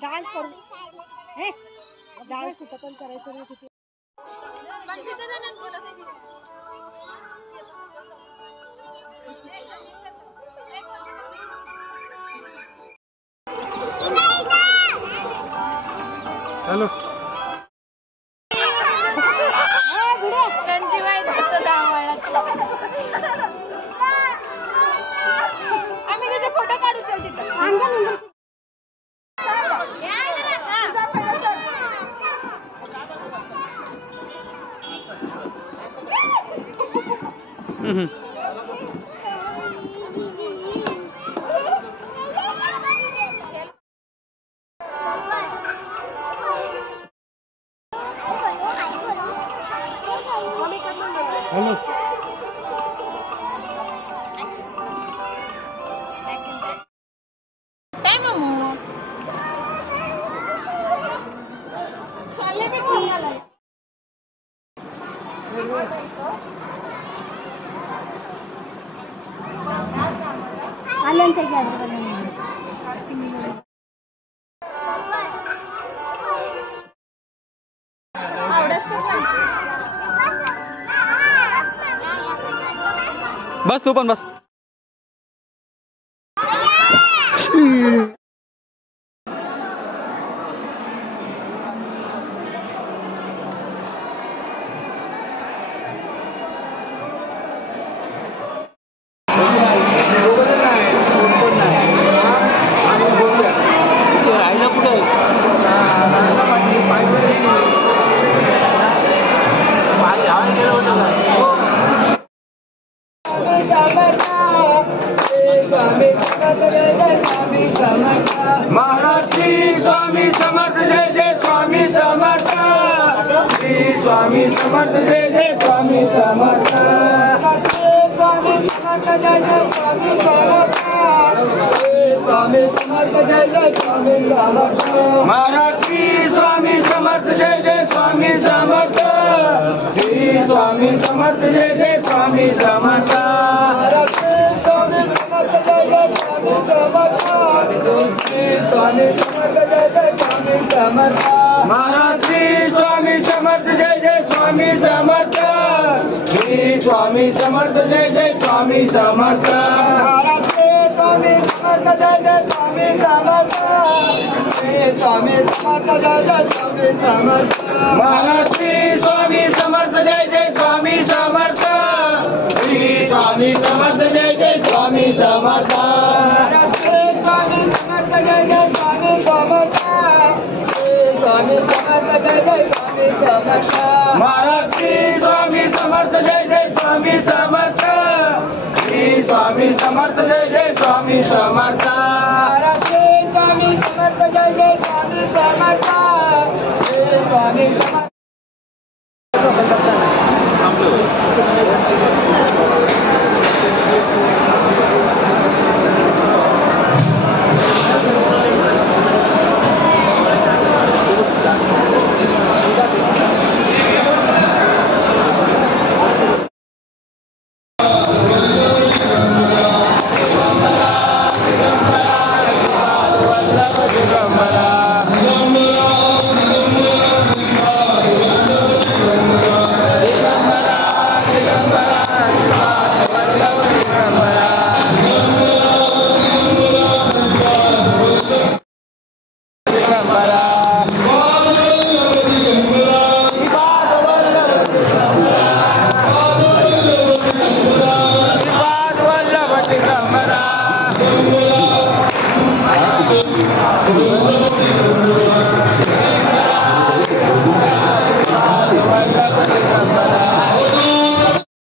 dance करू dance कुठं पण करायचं नाही किती हेलो आम्ही तुझे फोटो काढू चल तिथं हेलो टाइम मम्मा चालले मी फोन आला आल्यांचे गॅस बस तू पण बस महाराज श्री स्वामी समर्थ जय जय स्वामी समर्थ श्री स्वामी समर्थ जय जय स्वामी समर्थ स्वामी समर्थ जय जय स्वामी समर्थ स्वामी समर्थ जय जय स्वामी समर्थ महाराज श्री स्वामी समर्थ जय जय स्वामी समर्थ श्री स्वामी समर्थ जय जय स्वामी समर्थ स्वामी समर्थ जय जय स्वामी समर्थ स्वामी समर्थ जय जय स्वामी समर्थ महाराज श्री स्वामी समर्थ जय जय स्वामी समर्थ श्री स्वामी समर्थ जय जय स्वामी समर्थ महाराज श्री स्वामी समर्थ जय जय स्वामी समर्थ श्री स्वामी समर्थ जय जय स्वामी समर्थ महाराज श्री स्वामी समर्थ जय जय स्वामी समर्थ श्री स्वामी समर्थ जय जय स्वामी समर्थ स्वामी समर्थ जय जय स्वामी समर्थ स्वामी समर्थ जय जय स्वामी समर्थ महाराज श्री स्वामी समर्थ जय जय स्वामी समर्थ श्री स्वामी समर्थ जय जय स्वामी समर्थ महाराज श्री स्वामी समर्थ जय जय स्वामी समर्थ श्री स्वामी समर्थ